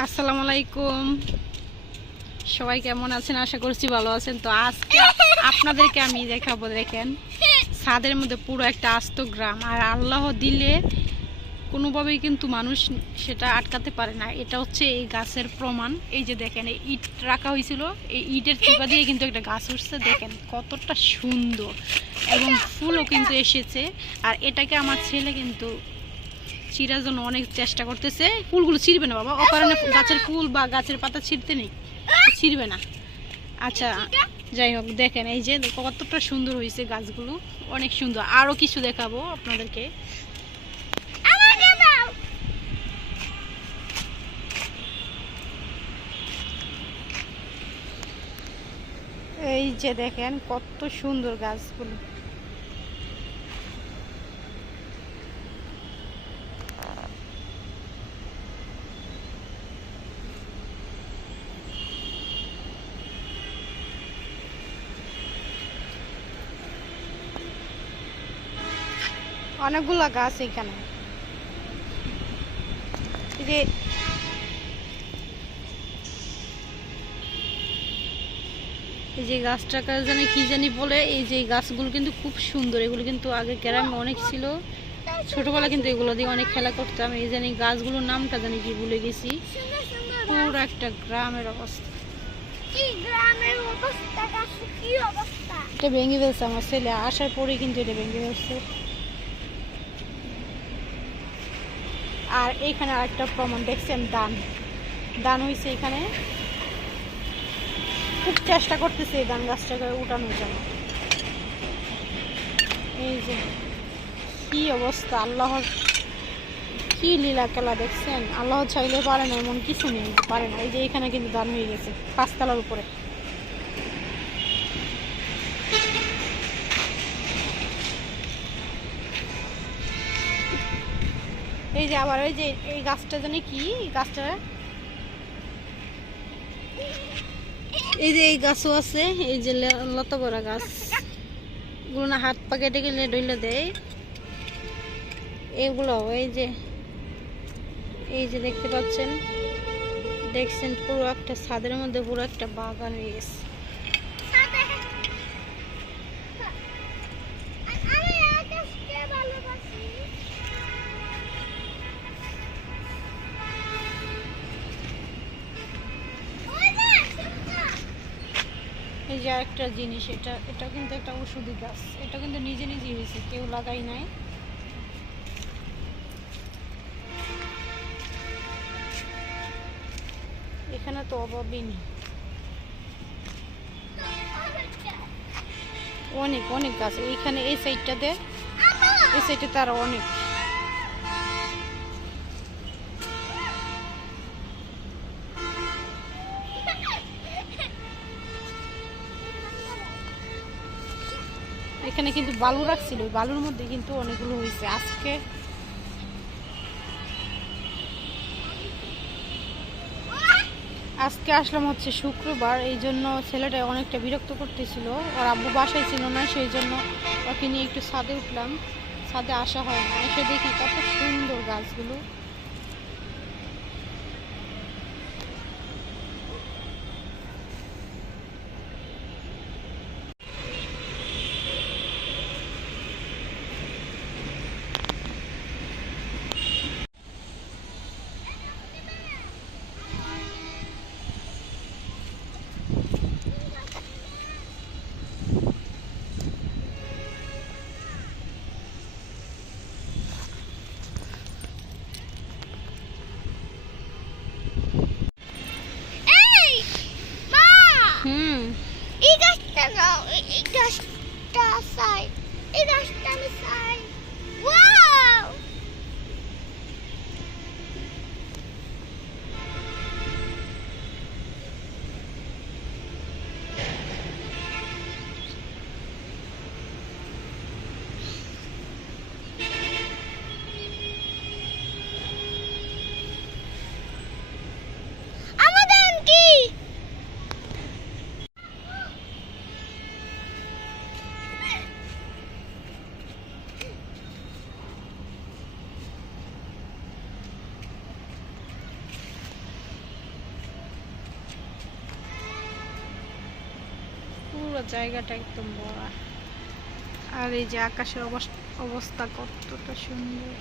আসসালামু আলাইকুম। সবাই কেমন আছেন? আশা করছি ভালো আছেন। তো আজকে আপনাদেরকে আমি দেখাবো, দেখেন ছাদের মধ্যে পুরো একটা আস্ত গ্রাম, আর আল্লাহ দিলে কোনোভাবেই কিন্তু মানুষ সেটা আটকাতে পারে না। এটা হচ্ছে এই গাছের প্রমাণ। এই যে দেখেন, এই ইট রাখা হয়েছিল, এই ইটের চিপা দিয়ে কিন্তু একটা গাছ উঠছে। দেখেন কতটা সুন্দর, এবং ফুলও কিন্তু এসেছে। আর এটাকে আমার ছেলে কিন্তু চিরার জন্য অনেক চেষ্টা করতেছে। ফুলগুলো ছিঁড়বে না বাবা, অকারণে গাছের ফুল বা গাছের পাতা ছিঁড়তে নেই, ছিঁড়বে না। আচ্ছা, যাই হোক, দেখেন এই যে কতটা সুন্দর হয়েছে গাছগুলো, অনেক সুন্দর। আরো কিছু দেখাবো আপনাদেরকে। এই যে দেখেন কত সুন্দর গাছগুলো। অনেকগুলা গাছ এখানে। এই যে এই যে গাছটাকে জানি কি জানি বলে, এই যে গাছগুলো কিন্তু খুব সুন্দর। এগুলো কিন্তু আগে গ্রামে অনেক ছিল, ছোটবেলা কিন্তু এগুলো দিয়ে অনেক খেলা করতাম। এই জানি গাছগুলোর নামটা জানি কি ভুলে গেছি। পুরো একটা গ্রামের অবস্থা। এটা ভেঙে ফেলছে আমার ছেলে আসার পরে, কিন্তু এটা ভেঙে ফেলছে। আর এইখানে আরেকটা প্রমাণ দেখছেন, দান হয়েছে এখানে। খুব চেষ্টা করতেছে এই ধান গাছটাকে উঠানোর জন্য। এই যে কি অবস্থা, আল্লাহর কি লীলা খেলা দেখছেন। আল্লাহ চাইলে পারে না, এমন কিছু নেই পারে না। এই যে এখানে কিন্তু দান হয়ে গেছে পাঁচতলার উপরে। এই যে আবার ওই যে এই গাছটা জানি কি গাছটা, এই যে এই গাছও আছে। এই যে লতা বড়া গাছ গুলো না, হাত পা কেটে গেলে ডইলে দেয় এগুলো। এই যে দেখতে পাচ্ছেন, দেখছেন পুরো একটা ছাদের মধ্যে পুরো একটা বাগান হয়ে গেছে। এই যে আরেকটা জিনিস, এটা কিন্তু একটা ওষুধি গাছ। এটা কিন্তু নিজে নিজে হয়েছে, কেউ লাগাই নাই। এখানে তো অভাবই নেই, অনেক অনেক গাছ এইখানে। এই সাইডটাতে, এই সাইডটাতে আরো অনেক। এখানে কিন্তু বালু রাখছিল, বালুর মধ্যে কিন্তু অনেকগুলো হয়েছে। আজকে আসলাম হচ্ছে শুক্রবার, এই জন্য ছেলেটা অনেকটা বিরক্ত করতেছিল। ওর আব্বু বাসায় ছিল না, সেই জন্য ওকে নিয়ে একটু ছাদে উঠলাম। ছাদে আসা হয় না, এসে দেখি কত সুন্দর গাছগুলো। জায়গাটা একদম ভরা। আর এই যে আকাশের অবস্থা কতটা সুন্দর।